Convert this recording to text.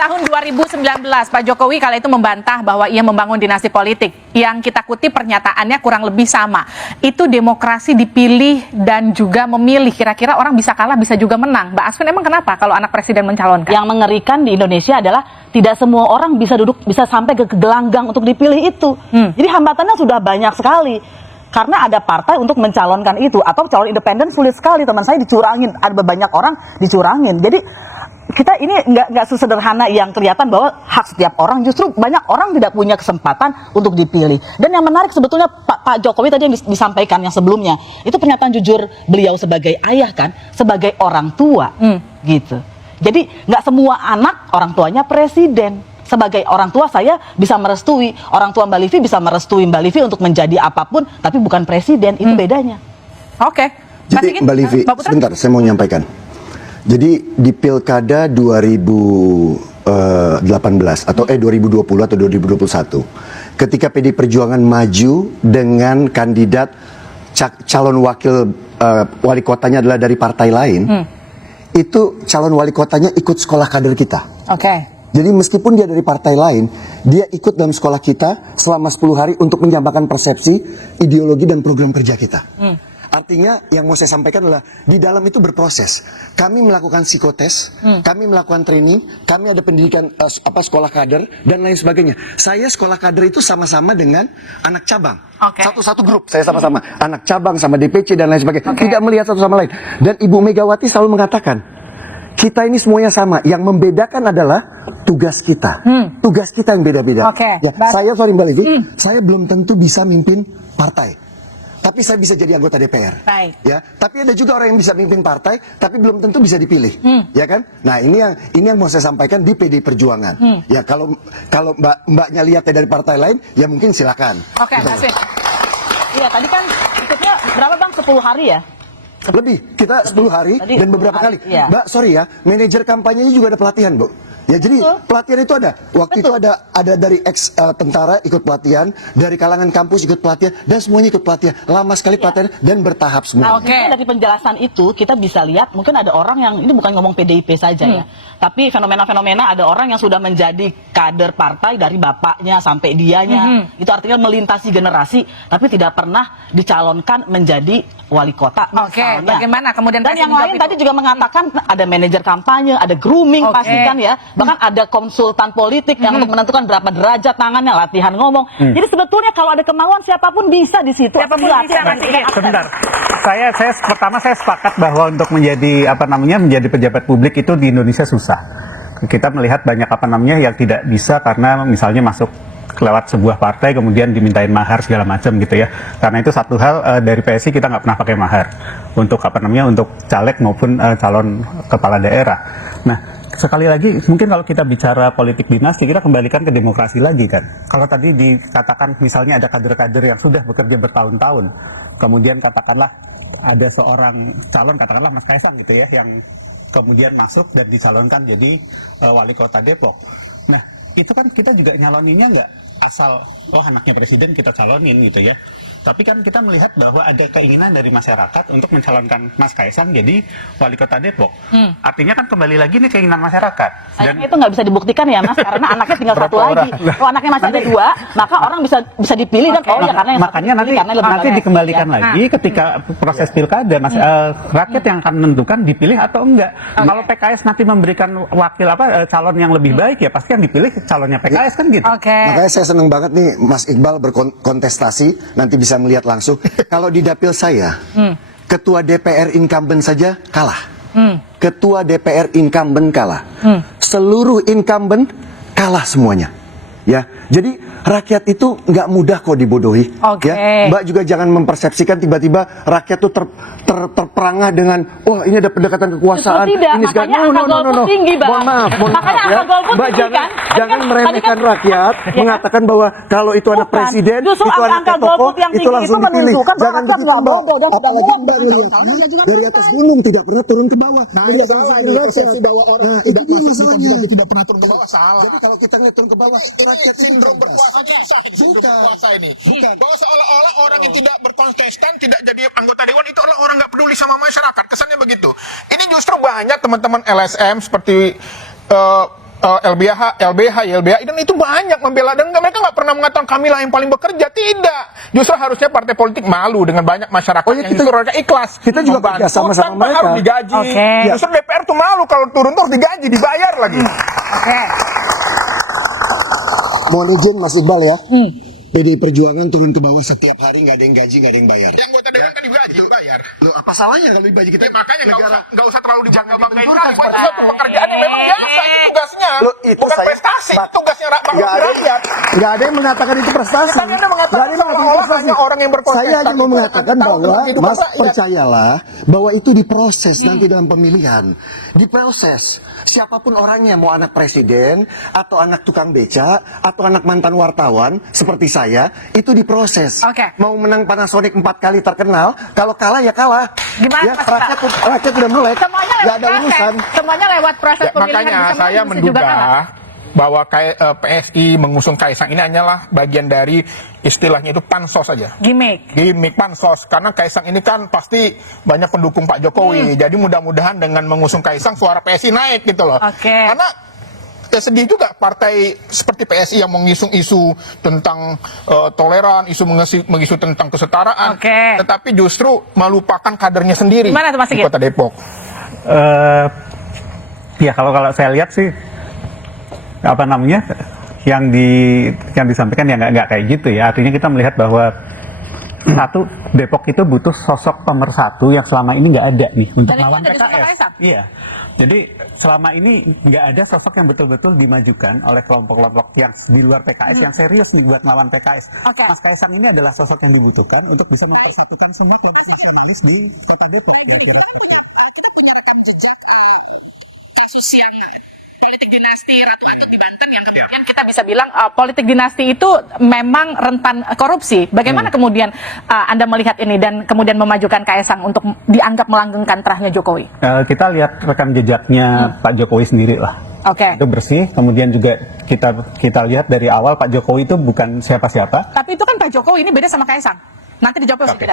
tahun 2019, Pak Jokowi kala itu membantah bahwa ia membangun dinasti politik. Yang kita kutip pernyataannya kurang lebih sama. Itu demokrasi dipilih dan juga memilih. Kira-kira orang bisa kalah, bisa juga menang. Mbak Asvin, emang kenapa kalau anak presiden mencalonkan? Yang mengerikan di Indonesia adalah tidak semua orang bisa sampai ke gelanggang untuk dipilih itu. Jadi hambatannya sudah banyak sekali. Karena ada partai untuk mencalonkan itu, atau calon independen sulit sekali. Teman saya dicurangin, ada banyak orang dicurangin. Jadi kita ini nggak sesederhana yang kelihatan bahwa hak setiap orang, justru banyak orang tidak punya kesempatan untuk dipilih. Dan yang menarik sebetulnya Pak Jokowi tadi yang disampaikan yang sebelumnya, itu pernyataan jujur beliau sebagai ayah kan, sebagai orang tua gitu. Jadi nggak semua anak orang tuanya presiden. Sebagai orang tua saya bisa merestui, orang tua Mbak Livi bisa merestui Mbak Livi untuk menjadi apapun, tapi bukan presiden, itu bedanya. Oke. Jadi Mbak Livi, sebentar saya mau nyampaikan. Jadi di Pilkada 2018 atau 2020 atau 2021, ketika PD Perjuangan maju dengan kandidat calon wakil wali kotanya adalah dari partai lain, itu calon wali kotanya ikut sekolah kader kita. Oke. Jadi meskipun dia dari partai lain, dia ikut dalam sekolah kita selama 10 hari untuk menjabarkan persepsi, ideologi dan program kerja kita. Artinya yang mau saya sampaikan adalah di dalam itu berproses. Kami melakukan psikotes, kami melakukan training, kami ada pendidikan sekolah kader dan lain sebagainya. Saya sekolah kader itu sama-sama dengan anak cabang. Satu grup saya sama-sama anak cabang sama DPC dan lain sebagainya. Tidak melihat satu sama lain. Dan Ibu Megawati selalu mengatakan, kita ini semuanya sama. Yang membedakan adalah tugas kita. Tugas kita yang beda-beda. Ya, saya sorry Mbak Livi, saya belum tentu bisa mimpin partai. Tapi saya bisa jadi anggota DPR. Ya, tapi ada juga orang yang bisa mimpin partai, tapi belum tentu bisa dipilih. Ya kan? Nah, ini yang mau saya sampaikan di PD Perjuangan. Ya, kalau mbaknya lihatnya dari partai lain, ya mungkin silakan. Oke, kasih. Iya, tadi kan ikutnya berapa Bang? 10 hari ya? Lebih, kita 10 hari tadi, dan beberapa kali. Iya. Mbak, sorry ya, manajer kampanyenya juga ada pelatihan, Bu. Ya, jadi pelatihan itu ada. Waktu itu ada dari ex tentara ikut pelatihan, dari kalangan kampus ikut pelatihan, dan semuanya ikut pelatihan. Lama sekali pelatihan dan bertahap semua. Nah, dari penjelasan itu kita bisa lihat mungkin ada orang yang ini bukan ngomong PDIP saja ya, tapi fenomena-fenomena ada orang yang sudah menjadi kader partai dari bapaknya sampai dianya. Itu artinya melintasi generasi, tapi tidak pernah dicalonkan menjadi wali kota. Bagaimana kemudian? Dan yang lain tadi juga mengatakan ada manajer kampanye, ada grooming pastikan ya. Bahkan ada konsultan politik yang untuk menentukan berapa derajat tangannya, latihan ngomong. Jadi sebetulnya kalau ada kemauan siapapun bisa di situ. Siapapun bisa. Sebentar. Pertama saya sepakat bahwa untuk menjadi menjadi pejabat publik itu di Indonesia susah. Kita melihat banyak yang tidak bisa karena misalnya masuk lewat sebuah partai kemudian dimintain mahar segala macam gitu ya. Karena itu satu hal dari PSI kita nggak pernah pakai mahar untuk untuk caleg maupun calon kepala daerah. Nah, sekali lagi, mungkin kalau kita bicara politik dinasti, kita kembalikan ke demokrasi lagi kan. Kalau tadi dikatakan misalnya ada kader-kader yang sudah bekerja bertahun-tahun, kemudian katakanlah ada seorang calon, katakanlah Mas Kaisang gitu ya, yang kemudian masuk dan dicalonkan jadi wali kota Depok. Nah, itu kan kita juga nyaloninnya nggak asal, anaknya presiden kita calonin gitu ya. Tapi kan kita melihat bahwa ada keinginan dari masyarakat untuk mencalonkan Mas Kaisang jadi wali kota Depok. Artinya kan kembali lagi nih keinginan masyarakat. Dan itu nggak bisa dibuktikan ya Mas, karena anaknya tinggal satu lagi. Kalau anaknya masih ada 2, maka orang bisa dipilih dan karena yang makanya nanti dikembalikan lagi ketika proses pilkada, rakyat yang akan menentukan dipilih atau enggak. Kalau PKS nanti memberikan wakil calon yang lebih baik, ya pasti yang dipilih calonnya PKS kan gitu. Makanya saya senang banget nih Mas Iqbal berkontestasi, nanti bisa melihat langsung. Kalau di dapil saya, ketua DPR incumbent saja kalah. Ketua DPR incumbent kalah. Seluruh incumbent kalah semuanya. Ya, jadi rakyat itu nggak mudah kok dibodohi. Ya, Mbak juga jangan mempersepsikan tiba-tiba rakyat tuh terperangah dengan, ini ada pendekatan kekuasaan. Ini sekarang angka golput tinggi, Bang. Mohon maaf Makanya ya. angka golput Mbak tinggi jangan meremehkan rakyat, mengatakan bahwa kalau itu anak presiden, justru itu anak angka tokoh, golput yang itu tinggi langsung itu dipilih. menunjukkan bahwa Jangan rakyat begitu, nggak Mbak. bodoh dan tidak Apalagi bohong. Mbak dari atas gunung tidak pernah turun ke bawah. Dari atas gunung bahwa orang tidak masalahnya tidak pernah turun ke bawah salah. Jadi kalau kita lihat turun ke bawah, rakyat sindrom berkuasa. Bukan. Bahwa seolah-olah orang yang tidak berkontestan, tidak jadi anggota dewan itu orang nggak peduli sama masyarakat. Kesannya begitu. Ini justru banyak teman-teman LSM seperti LBH, YLBH, dan itu banyak membela, dan mereka nggak pernah mengatakan kamilah yang paling bekerja, tidak. Justru harusnya partai politik malu dengan banyak masyarakat Oh, ya, yang kita- justru mereka ikhlas. kita juga membantu kerja sama-sama tanpa mereka. harus digaji. Oke. Justru DPR tuh malu kalau turun tuh harus digaji, dibayar lagi. Mohon izin Mas Iqbal ya. PDI Perjuangan turun ke bawah setiap hari, nggak ada yang gaji, nggak ada yang bayar. Yang anggota DPR kan digaji, bayar. Loh, apa salahnya kalau digaji kita? Makanya nggak usah terlalu dibangga-banggain. Itu satu pekerjaan yang memang biasa, itu tugasnya. Loh, itu Bukan saya- prestasi, itu tugasnya Nggak ada, rakyat. nggak ada yang mengatakan itu prestasi. Tapi Anda mengatakan Nggak ada yang mengatakan seolah-olah prestasi. hanya orang yang berkontestan Saya hanya mau itu mengatakan akan tahu bahwa tentang kehidupan Mas rakyat. percayalah bahwa itu diproses nanti dalam pemilihan. Diproses. Siapapun orangnya, mau anak presiden atau anak tukang beca atau anak mantan wartawan seperti saya, itu diproses. Oke. Mau menang Panasonic 4 kali terkenal, kalau kalah ya kalah. Gimana, Ya, Mas rakyat udah melek. Semuanya Nggak lewat ada proses. urusan. Semuanya lewat proses Ya, pemilihan. makanya bisa saya menang, bisa juga kalah. menduga bahwa PSI mengusung Kaisang ini hanyalah bagian dari istilahnya itu pansos saja. Gimmick. Gimik pansos, karena Kaisang ini kan pasti banyak pendukung Pak Jokowi, jadi mudah-mudahan dengan mengusung Kaisang suara PSI naik gitu loh. Oke. Karena ya sedih juga partai seperti PSI yang mengusung isu tentang toleran, mengisu tentang kesetaraan, Oke. tetapi justru melupakan kadernya sendiri Gimana tuh, Mas di Sigit? Kota Depok. Ya kalau saya lihat sih apa namanya yang disampaikan ya nggak kayak gitu ya. Artinya kita melihat bahwa satu, Depok itu butuh sosok pemersatu yang selama ini nggak ada nih untuk Dan itu lawan ada di PKS. Kaisang? Iya. Jadi selama ini nggak ada sosok yang betul-betul dimajukan oleh kelompok-kelompok yang di luar PKS yang serius nih buat melawan PKS. Mas Kaisang ini adalah sosok yang dibutuhkan untuk bisa mempersatukan semua kelompok nasionalis di Kota Depok. Kita punya rekam jejak kasus yang politik dinasti Ratu Atut di Banten yang kemudian kita bisa bilang politik dinasti itu memang rentan korupsi. Bagaimana kemudian Anda melihat ini dan kemudian memajukan Kaisang untuk dianggap melanggengkan terahnya Jokowi? Kita lihat rekam jejaknya Pak Jokowi sendiri lah. Oke. Itu bersih. Kemudian juga kita lihat dari awal Pak Jokowi itu bukan siapa-siapa. Tapi itu kan Pak Jokowi ini beda sama Kaisang. Nanti dijawab oleh Oke. kita.